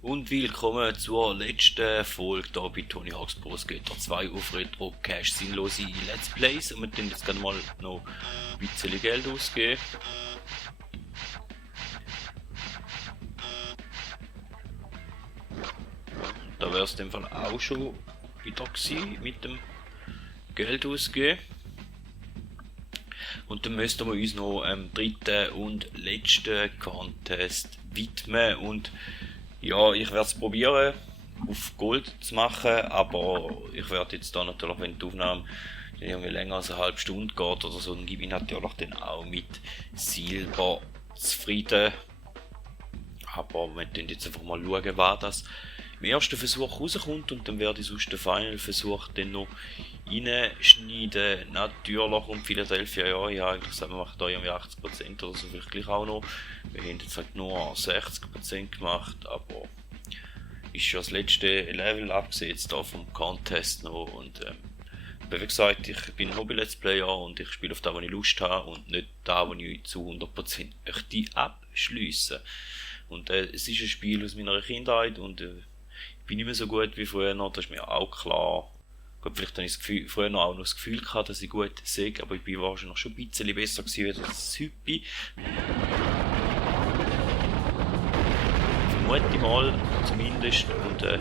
Und willkommen zur letzten Folge hier bei Tony Hawk's Pro Skater 2 auf Retro Cash sinnlose Let's Plays. Und wir tun jetzt gerne mal noch ein bisschen Geld ausgeben. Da wäre es in dem Fall auch schon wieder gewesen mit dem Geld ausgeben. Und dann müssten wir uns noch am dritten und letzten Contest widmen. Und ja, ich werde es probieren auf Gold zu machen, aber ich werde jetzt da natürlich, wenn die Aufnahme irgendwie länger als eine halbe Stunde geht oder so, dann gebe ich natürlich dann auch mit Silber zufrieden. Aber wir können jetzt einfach mal schauen, was das im ersten Versuch rauskommt, und dann werde ich sonst den Final-Versuch dann noch reinschneiden. Natürlich, und Philadelphia, ja, ich habe eigentlich gesagt, wir machen da irgendwie 80% oder so, vielleicht gleich auch noch. Wir haben jetzt halt nur 60% gemacht, aber ist schon das letzte Level abgesetzt da vom Contest noch. Und wie gesagt, ich bin Hobby-Let's Player und ich spiele auf das, was ich Lust habe, und nicht da, wo ich zu 100% möchte abschliessen. Und es ist ein Spiel aus meiner Kindheit, und ich bin nicht mehr so gut wie früher, das ist mir auch klar. Gut, vielleicht habe ich das Gefühl, früher noch auch noch das Gefühl gehabt, dass ich gut sehe, aber ich bin wahrscheinlich noch schon ein bisschen besser gewesen als das Hüppi. Vermute ich mal, zumindest. Und ja,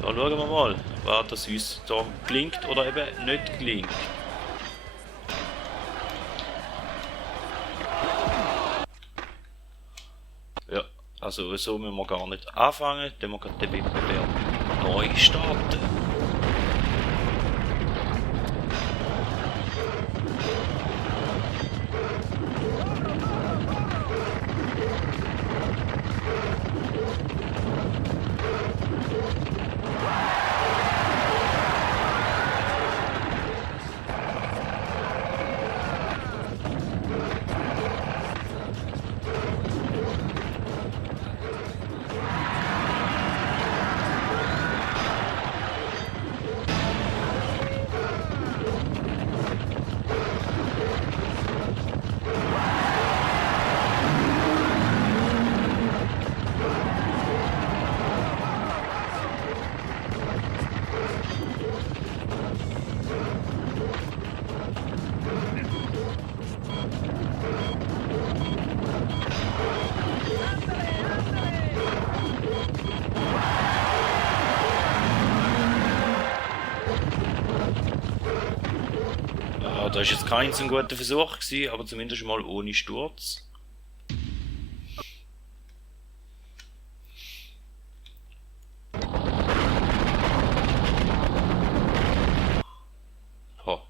schauen wir mal, was das uns da gelingt oder eben nicht gelingt. Ja, also so müssen wir gar nicht anfangen, dann wir den Wettbewerb neu starten. Ja, da ist jetzt kein so guter Versuch gewesen, aber zumindest mal ohne Sturz. Ha.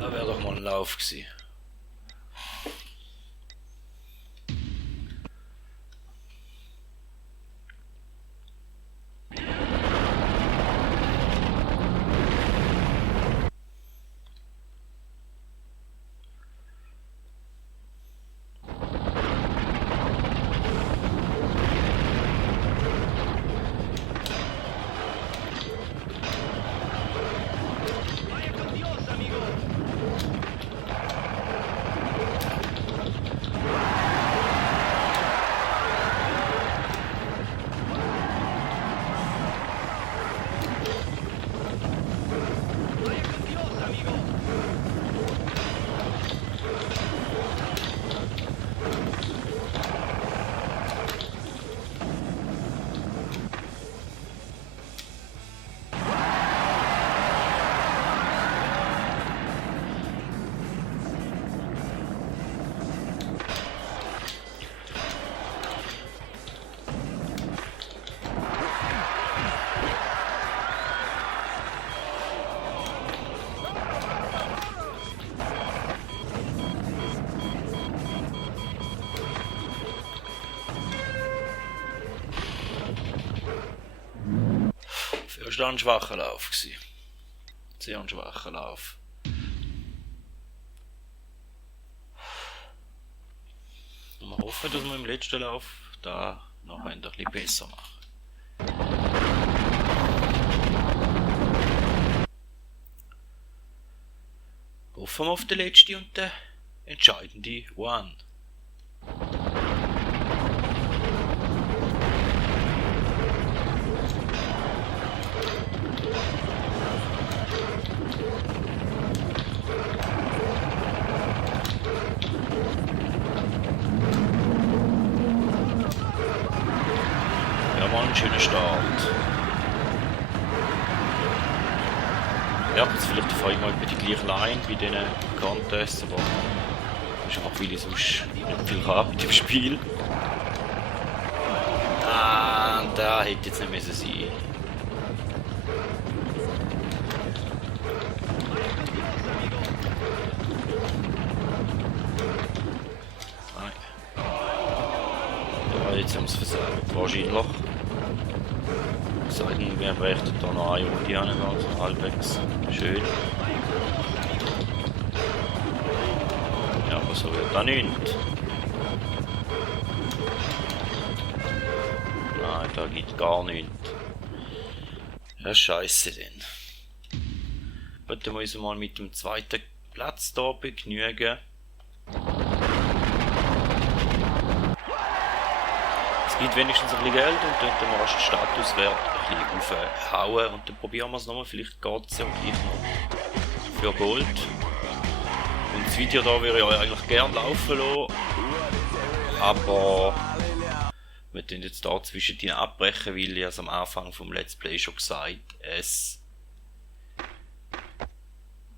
Da wäre doch mal ein Lauf gewesen. Das war ein schwacher Lauf. Sehr ein schwacher Lauf. Und wir hoffen, dass wir im letzten Lauf da noch ein bisschen besser machen. Hoffen wir auf den letzten und den entscheidenden One. Ja, war ein schöner Start. Ja, jetzt vielleicht fahre ich mal über die gleiche Line wie diesen Contests, aber das ist einfach, weil ich sonst nicht viel habe mit dem Spiel. Ah, da hätte jetzt nicht müssen sein. Nein. Ja, jetzt haben sie es versagt. Wahrscheinlich. Seiten, wir bräuchten da noch eine Runde an, also halbwegs schön. Ja, aber so wird da nichts. Nein, da geht gar nichts. Ja, scheiße denn. Heute müssen wir mal mit dem zweiten Platz da begnügen. Es gibt wenigstens ein bisschen Geld und dann den ersten Statuswert ein bisschen aufhauen und dann probieren wir es nochmal, vielleicht geht es ja gleich noch für Gold. Und das Video da würde ich euch eigentlich gerne laufen lassen, aber wir tun jetzt da zwischendrin abbrechen, weil ich es am Anfang vom Let's Play schon gesagt, es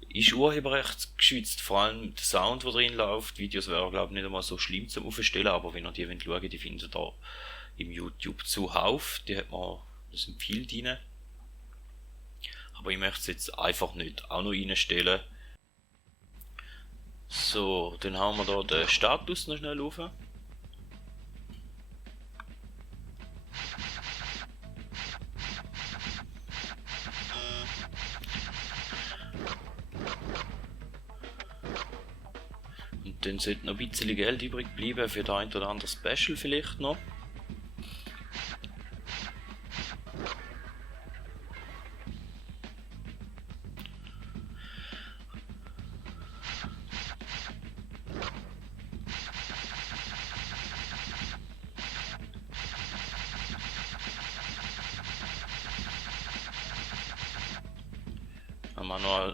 ist urheberrechtsgeschützt, vor allem der Sound, der drin läuft. Videos wären, glaube ich, nicht einmal so schlimm zum Aufstellen, aber wenn ihr die schauen wollt, die findet ihr da im YouTube zuhauf. Die hat man, da sind viele drin. Aber ich möchte es jetzt einfach nicht auch noch reinstellen. So, dann haben wir da den Status noch schnell rauf. Dann sollte noch ein bisschen Geld übrig bleiben für das ein oder andere Special vielleicht noch.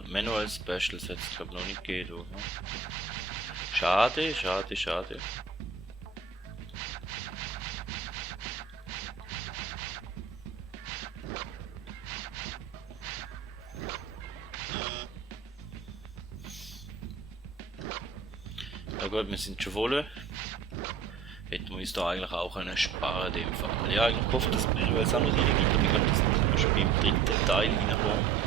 Manual Specials hätte es, glaube ich, noch nicht gegeben. Oder? Schade, schade, schade. Ja gut, wir sind schon voll. Hätten wir uns da eigentlich auch einen sparen in dem Fall. Ja, ich hoffe, dass wir es auch noch reingeht. Ich glaube, das sind wir schon beim dritten Teil reingekommen.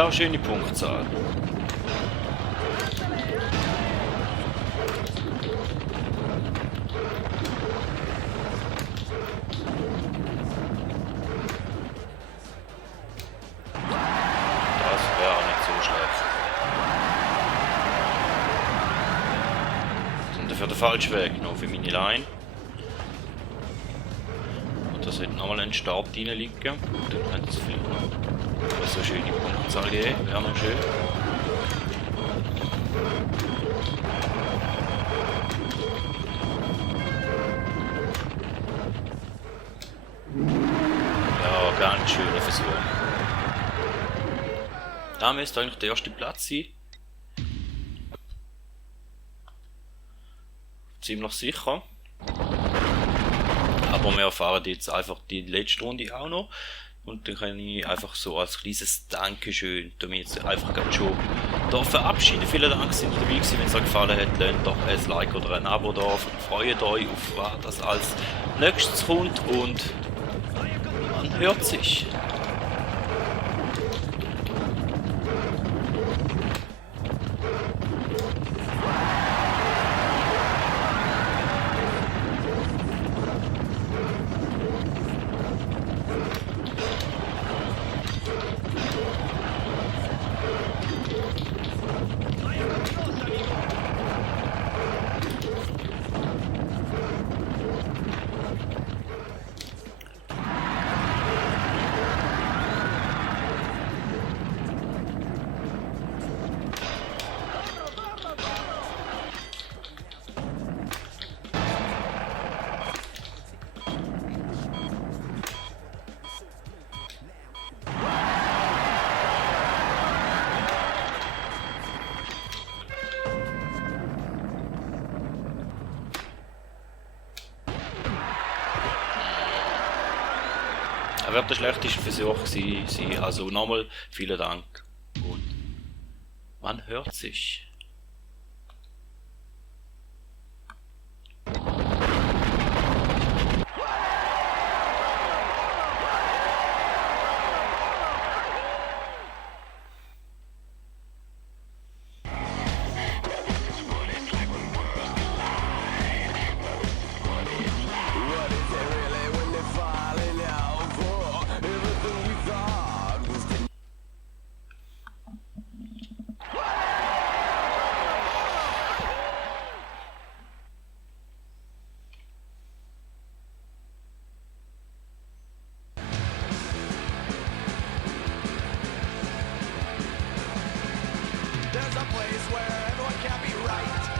Ja, schöne Punktzahl. Das wäre auch nicht so schlecht. Sind dafür der falsche Weg noch für meine Line. Und da sollte nochmal ein Start reinliegen. Dann könnte es vielleicht noch so eine schöne Punktzahl geben. Wäre noch schön. Ja, ganz schöner Versuch. Da müsste eigentlich der erste Platz sein. Ziemlich sicher. Aber wir erfahren jetzt einfach die letzte Runde auch noch. Und dann kann ich einfach so als kleines Dankeschön damit jetzt einfach ganz schon da verabschieden. Vielen Dank, dass ihr dabei gewesen. Wenn es euch gefallen hat, lasst doch ein Like oder ein Abo da. Freut euch auf was das als nächstes kommt und man hört sich. Er wird der schlechteste Versuch sein. Also nochmal vielen Dank und man hört sich. There's a place where everyone can be right.